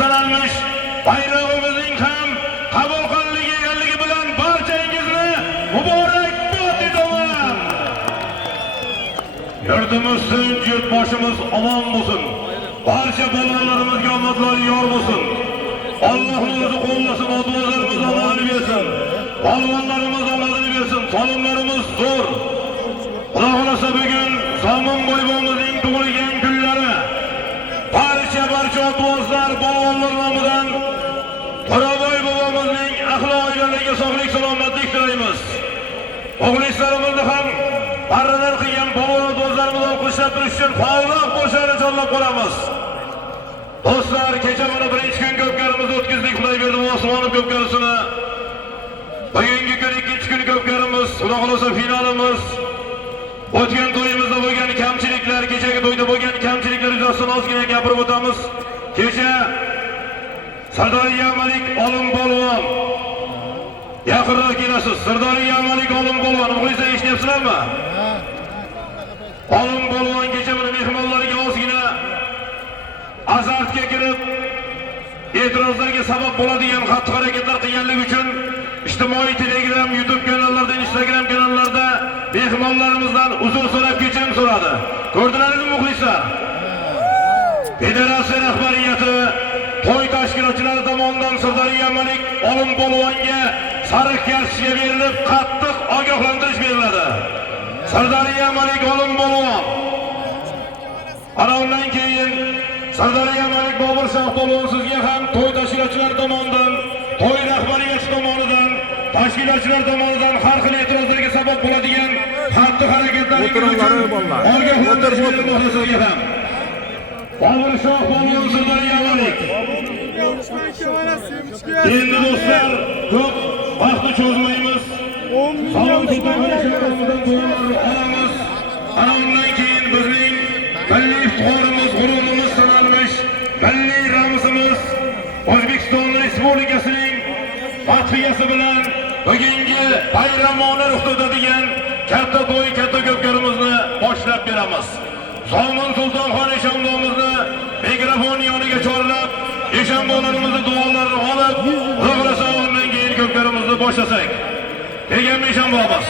sanalmış bayrog'imizning ham qabul qilinganligi bilan barchangizni muborakbod etaman. Yurtimiz tinch, yurtboshimiz omon bo'lsin. Barcha balalarimizga omadlar yor bo'lsin. Allohning o'zi qo'llasin, odamlarimiz omonini bersin. Balvonlarimiz omadini bersin. Solimlarimiz zo'r. Xudo xolasa bugun Somon boybomizning tug'ilgan kunlari. Barcha otbozlar balvonlar nomidan Qoraboy bobomizning axloqiyligiga sog'lik salomatlik tilaymiz. O'g'illarimizni ham barralar qilgan balvon otbozlarimiz olqishlab turish uchun faolroq bo'lishini chorlab qolamiz. Do'stlar, kecha mana birinchi kun ko'pkarimizni o'tkazdik. Xudoy berdi Osmonov ko'pkarisini. Bugungi kun ikkinchi kun ko'pkarimiz, Xudo xolasa finalimiz. O'tgan to'yimizda bo'lgan kamchiliklar, kechagi to'yda bo'lgan kamchiliklar yuzasidan ozgina gapirib o'tamiz. Kecha Sirdaryo Malik Olim polvon. Yaqinroq kelasiz. Sirdaryo Malik Olim polvon, muxlislar eshityapsizlarmi? Olim polvon kecha mana mehmonlarga ozgina azartga kirib, e'tirozlarga sabab bo'ladigan xatti-harakatlar qilganligi uchun ijtimoiy Telegram, YouTube kanallarda, Instagram kanallarda mehmonlarimizdan uzr so'rab kechirim so'radi. Ko'rdilaringizmi muxlislar? Federatsiya rahbariyati to'y tashkilotchilari tomonidan Sirdaryo Malik Olim polvonga sariq kartochka berilib, qattiq ogohlantirish beriladi. Sirdaryo Malik Olim polvon. Ana undan keyin Sirdaryo Malik Bobur Shoh polvon sizga ham to'y tashkilotchilari tomonidan, to'y rahbariyati tomonidan, tashkilotchilar tomonidan har xil e'tirozlarga sabab bo'ladigan xatti-harakatlarga ogohlantirish berilmoqda sizga ham. Bobur Shoh polvon Sirdaryo Malik. Endi do'stlar, ko'p vaqtni cho'zmaymiz. Salom sultonlarimidan duolarni olamiz. Ana undan keyin bizning milliy iftixorimiz, g'ururimiz sanalmish milliy ramzimiz O'zbekiston Respublikasining madhiyasi bilan bugungi bayramona ruhda o'tadigan katta to'y, katta ko'pkarimizni boshlab beramiz. Somon Sultonxon Eshonbobomizni mikrofon yoniga chorlab, Eshonbobolarimizni duolarini olib, Xudo xolasa undan keyin ko'pkarimizni boshlasak. Degan Eshonbobomiz.